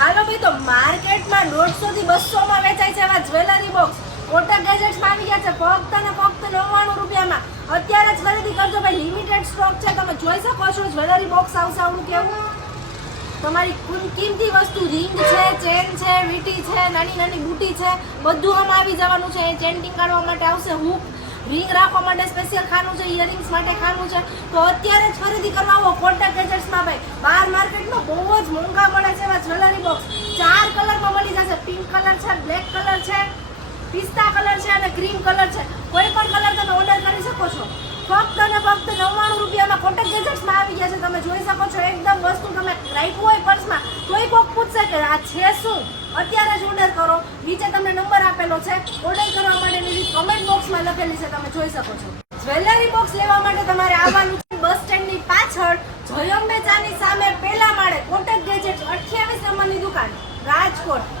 હાલો ભાઈ, તો માર્કેટમાં 150 થી 200 માં વેચાય છે એવા જ્વેલરી બોક્સ કોટક ગેજેટ્સમાં આવી ગયા છે ફક્ત ને ફક્ત 99 રૂપિયામાં. અત્યારે જ ખરીદી કરજો ભાઈ, લિમિટેડ સ્ટોક છે. તમે જોઈ શકો છો જ્વેલરી બોક્સ આવશે આવડું કેવું. તમારી કિંમતી વસ્તુ રિંગ છે, ચેન છે, વીટી છે, નાની નાની બુટી છે, બધું આમાં આવી જવાનું છે. ચેન ટીંગાડવા માટે આવશે હૂક, રિંગ રાખવા માટે સ્પેશિયલ ખાનું છે, ઇયરિંગ્સ માટે ખાનું છે. તો અત્યારે જ ખરીદી કરવા આવો કોટક ગેજેટ્સમાં ભાઈ. બહાર માર્કેટમાં બહુ જ મોંઘા મળે છે એવા જ્વેલરી બોક્સ 4 કલરમાં મળી જશે. પિંક કલર છે, બ્લેક કલર છે, પિસ્તા કલર છે અને ક્રીમ કલર છે. કોઈ પણ કલર તમે ઓર્ડર કરી શકો છો. ફક્ત અને ફક્ત 99 રૂપિયામાં કોટક ગેજેટ્સમાં આવી ગયા છે. તમે જોઈ શકો છો એકદમ વસ્તુ તમે રાખ્યું હોય પર્સમાં તોય કોક પૂછશે કે આ છે શું. અત્યારે જ ઓર્ડર કરો. નીચે તમને નંબર આપેલો છે. ઓર્ડર કરવા માટેની રીત કમેન્ટ બોક્સમાં લખેલી છે, તમે જોઈ શકો છો. જ્વેલરી બોક્સ લેવા માટે તમારે આવવાનું છે બસ સ્ટેન્ડની પાછળ જયંબે ચાની સામે પહેલા માળે કોટક ગેજેટ્સ 28 નંબરની દુકાન, રાજકોટ.